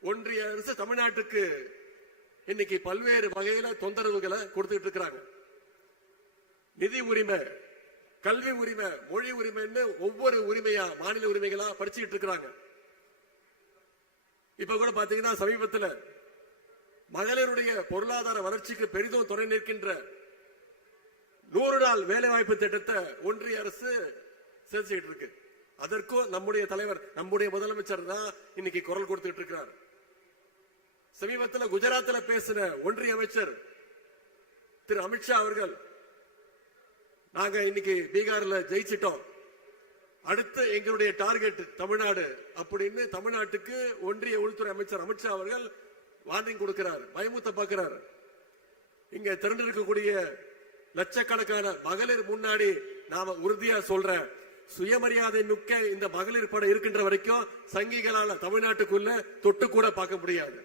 ஒன்றிய அரசு தமிழ்நாட்டுக்கு இன்னைக்கு பல்வேறு வகையில தொந்தரவுகளை கொடுத்துட்டு இருக்கிறாங்க. நிதி உரிமை கல்வி உரிமை மொழி உரிமைன்னு ஒவ்வொரு உரிமையா மாநில உரிமைகளா படிச்சுக்கிட்டு இருக்கிறாங்க. இப்ப கூட பாத்தீங்கன்னா சமீபத்துல மகளிருடைய பொருளாதார வளர்ச்சிக்கு பெரிதும் துணை நிற்கின்ற நூறு நாள் வேலைவாய்ப்பு திட்டத்தை ஒன்றிய அரசு செஞ்சுக்கிட்டு இருக்கு. அதற்கும் நம்முடைய தலைவர் நம்முடைய முதலமைச்சர் தான் இன்னைக்கு குரல் கொடுத்துட்டு இருக்கிறார். சமீபத்தில் குஜராத்தில் பேசின ஒன்றிய அமைச்சர் திரு அமித்ஷா அவர்கள் நாங்க இன்னைக்கு பீகார்ல ஜெயிச்சிட்டோம். அடுத்து எங்களுடைய டார்கெட் தமிழ்நாடு அப்படின்னு தமிழ்நாட்டுக்கு ஒன்றிய உள்துறை அமைச்சர் அமித்ஷா அவர்கள் வார்னிங் கொடுக்கிறார் பயமுத்த பார்க்கிறார். இங்க திரண்டிருக்கக்கூடிய லட்சக்கணக்கான மகளிர் முன்னாடி நாம உறுதியா சொல்றேன். சுயமரியாதை மிக்க இந்த மகளிர் படம் இருக்கின்ற வரைக்கும் சங்கிகளால தமிழ்நாட்டுக்குள்ள தொட்டு கூட பார்க்க முடியாது.